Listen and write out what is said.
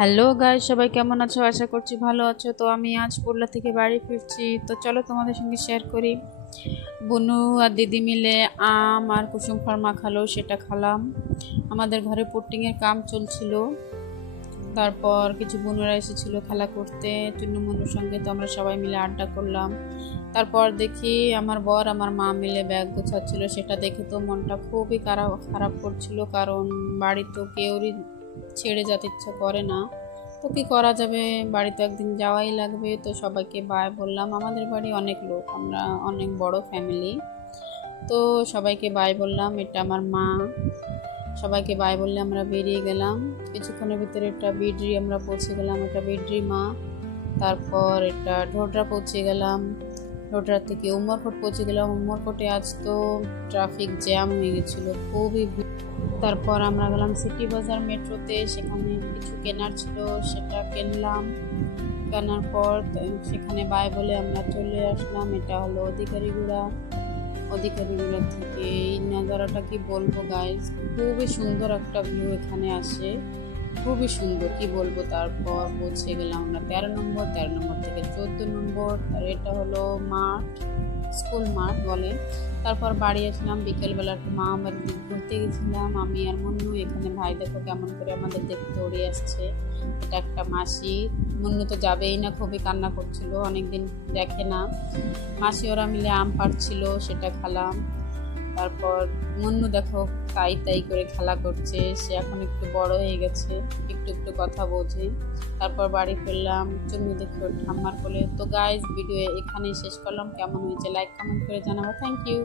Hello guys, সবাই কেমন আছো? আশা করছি ভালো আছো। তো আমি আজ পুরলা থেকে বাড়ি ফিরছি, তো চলো তোমাদের সঙ্গে শেয়ার করি। বুনু আর দিদি মিলে আম আর কুসুম ফল মাখালো, সেটা খালাম। আমাদের ঘরে পুটিংয়ের কাম চলছিল। তারপর কিছু বোনেরা এসেছিল খেলা করতে চুন্নু মুন্নুর সঙ্গে, তো আমরা সবাই মিলে আড্ডা করলাম। তারপর দেখি আমার বর আমার মা মিলে ব্যাগ গোছাচ্ছিল, সেটা দেখে তো মনটা খুবই খারাপ করছিল, কারণ বাড়ি তো কেউরই ছেড়ে যেতে ইচ্ছা করে না। তো কী করা যাবে, বাড়িতে একদিন যাওয়াই লাগবে। তো সবাইকে বাই বললাম। আমাদের বাড়ি অনেক লোক, আমরা অনেক বড় ফ্যামিলি। তো সবাইকে বাই বললাম। এটা আমার মা। সবাইকে বাই বললে আমরা বেরিয়ে গেলাম। কিছুক্ষণের ভিতরে একটা বিড্রি আমরা পৌঁছে গেলাম, এটা বিড্রি মা। তারপর এটা ঢোডরা পৌঁছে গেলাম। ঢোডরা থেকে উমরকোট পৌঁছে গেলাম। উমরকোটে আজ তো ট্রাফিক জ্যাম হয়ে গেছিলো, খুবই ভিড়। তারপর আমরা গেলাম সিটি বাজার মেট্রোতে, সেখানে কিছু কেনার ছিল, সেটা কিনলাম। কেনার পর সেখানে বাই বলে আমরা চলে আসলাম। এটা হলো অধিকারীগুড়া। অধিকারীগুড়া থেকে এই নাজারাটা কি বলবো গাইজ, খুবই সুন্দর একটা ভিউ এখানে আসে, খুবই সুন্দর, কি বলবো। তারপর পৌঁছে গেলাম আমরা 13 নম্বর, 13 নম্বর থেকে 14 নম্বর। আর এটা হলো মাঠ, স্কুল মাঠ বলে। তারপর বাড়ি আসলাম বিকেলবেলা, একটু মা বাড়ি ঘুরতে গেছিলাম আমি আর মুন্নু। এখানে ভাই দেখো কেমন করে আমাদের দেখতে উড়ে আসছে। এটা একটা মাসি। মুন্নু তো যাবেই না, খুবই কান্না করছিল, অনেকদিন দেখে না। মাসি ওরা মিলে আম পাড়ছিল, সেটা খেলাম। তারপর মুন্নু দেখো তাই তাই করে খেলা করছে, সে এখন একটু বড় হয়ে গেছে, একটু একটু কথা বোঝে। তারপর বাড়ি ফিরলাম, চুন্নু দেখি ওর ঠাম্মার কোলে। তো গাইজ, ভিডিও এখানেই শেষ করলাম। কেমন হয়েছে লাইক কমেন্ট করে জানাবো। Thank you.